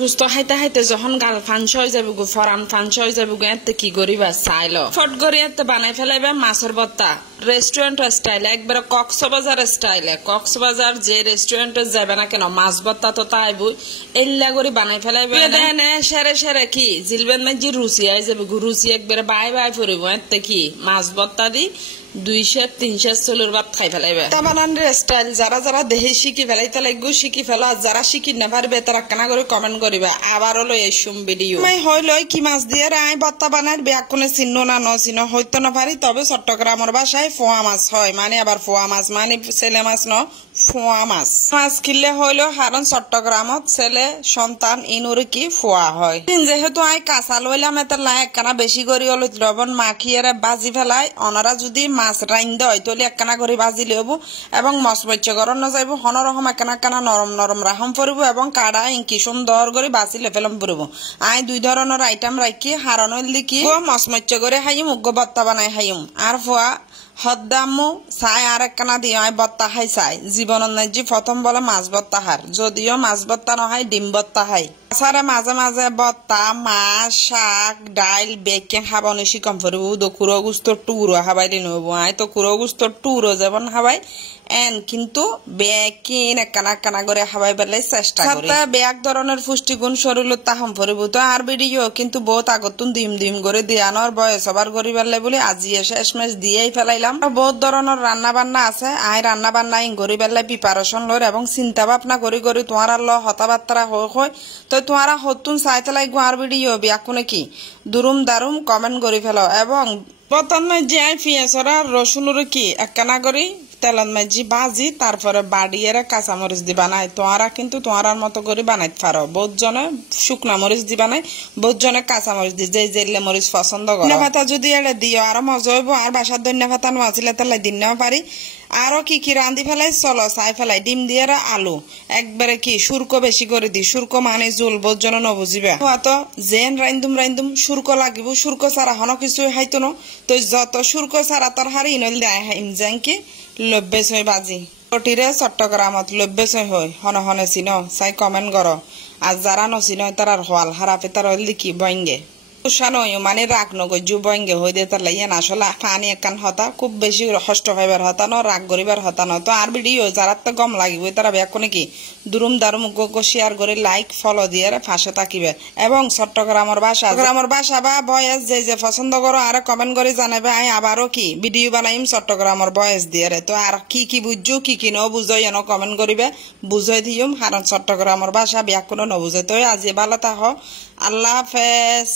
গুস্ত হাইতে হাইতে যখন গাল ফাঞ্চ হয়ে যাবে গো ফরান ফাঞ্চ হয়ে যাবে গো এতে কি করিবা চাইল ফট করে এতে বানাই ফেলাইবে মাছের ভর্তা রেস্টুরেন্ট স্টাইলে একবারে কক্সবাজার স্টাইলে কক্সবাজার যে রেস্টুরেন্টে যাবে না কেন মাছ ভর্তা তো তাইবই এল্লা করে বানাই ফেলাইবে দেন সেরে সেরে কি জিলবেন মাঝি রুচি আই যাবে গো রুচি একবারে বাই বাই ফুরিব এতে কি মাছ ভর্তা দি 200-300 চলুর ভাত খাই ফেলাইবে তামানানের স্টাইল যারা যারা দেহে শিখি ফেলাইতে লাগবে শিখি ফেলা যারা শিখি না পারবে তারা কেনা করে কমেন্ট করিবা আবার হলো এই সুম ভিডিও আমি হইল কি মাছ দিয়ে রাই ভর্তা বানাই বেয়াকনে চিহ্ন না ন চিহ্ন হইতো না পারি তবে চট্টগ্রামের ভাষায় ফোয়া মাছ হয় মানে আবার ফোয়া মাছ মানে ছেলে মাছ ন ফোয়া মাছ মাছ কিনলে হইল কারণ চট্টগ্রামত ছেলে সন্তান ইনুর কি ফোয়া হয় যেহেতু আই কাঁচা লইলাম এতে লাই একখানা বেশি করে হলো লবণ মাখিয়ে বাজি ফেলাই অনারা যদি মাছ রাইন দেয় তাহলে একখানা করে বাজি লব এবং মচমচ্চ গরম না যাইব হনরকম একখানা নরম নরম রাখম পড়ব এবং কাড়া ইঙ্কি সুন্দর করে বাজি লেফেলম পড়ব আই 2 ধরনের আইটেম রাখি হারনল লিখি মচমচ্চ করে খাইম উগ্র ভর্তা বানাই খাইম আর ফোয়া হদ্দামু চাই আর একখানা দিয়ে আই ভর্তা খাই চাই জীবনের নাজি প্রথম বলে মাছ ভর্তা হার যদিও মাছ ভর্তা নহয় ডিম ভর্তা খাই সারা মাঝে মাঝে ভর্তা মাছ শাক ডাইল বেকে খাবানো শিকম ফুরব কুড়ো গুস্ত টুরো খাবাই নব আই তো কুড়ো গুস্ত টুরো যেমন খাবাই এন কিন্তু বেকিন একখানা করে খাবাই বেলাই চেষ্টা করি বেক ধরনের পুষ্টিগুণ শরীরত তাহম ফুরব তো আর ভিডিও কিন্তু বহুত আগতুন দিম দিম করে দিয়ানোর বয়স সবার করি বেলাই বলে আজি শেষ মেশ দিয়েই ফেলাইলাম বহুত ধরনের রান্না বান্না আছে আই রান্না বান্না ইং করি বেলাই প্রিপারেশন লর এবং চিন্তা ভাবনা করি করি তোমার ল হতাবার্তা হয় তো তোমারা হতুন চাইতে লাগবো আর ভিডিও বিয়াকুনে কি দুরুম দারুম কমেন্ট করে ফেলো এবং প্রথমে যে পিঁয়াজরা রসুনের কি একখানা করি তেলত মাঝি বাজি তারপরে বাড়িয়ে কাঁচামরিচ দি বানাই তোমরা কিন্তু তোমার মতো করে বানাইতে পারো বহুত জনে শুকনা মরিচ দি বানাই বহুত জনে কাঁচামরিচ দি যে জেলে মরিচ পছন্দ করে ধনিয়া পাতা যদি এটা দিও আরো মজা হইব আর বাসার ধনিয়া পাতা নাছিলে তাহলে দিন নেওয়া পারি আরো কি রান্ধি ফেলাই চলো চাই ফেলাই ডিম দিয়ে আলু একবারে কি সুরকো বেশি করে দি সুরকো মানে জোল বহুত জনে নবুঝিবা তো জেন রাইন্দুম সুরকো লাগিব সুরকো ছাড়া হন কিছু হাইতো ন তো যত সুরকো ছাড়া তোর হারি নইল দেয় হাইম কি লব্বেশ হয় বাজি ওটিরে চট্টগ্রামত লব্বেশ হয় হন হনে চিন চাই কমেন্ট কর আর যারা নচিন তার হওয়াল হারাপে তার লিখি বইঙ্গে মানে রাগ নগর জু বইঙ্গে হয়ে দিয়ে তার লাইন আসলে পানি একান হতা খুব বেশি কষ্ট হইবার হতা ন রাগ করিবার হতা ন তো আর ভিডিও যারা তো গম লাগিব তারা ব্যাক নাকি দুরুম দারুম শেয়ার করে লাইক ফলো দিয়ে পাশে থাকিবে এবং চট্টগ্রামের ভাষা বা বয়স যে পছন্দ করো আর কমেন্ট করে জানাবে আই আবারও কি ভিডিও বানাইম চট্টগ্রামের বয়স দিয়ে তো আর কি বুঝছো কি ন বুঝো এন কমেন্ট করিবে বুঝাই দিম কারণ চট্টগ্রামের ভাষা ব্যাক কোনো নবুঝে তো আজি ভালো থাকো আল্লাহ হাফেজ।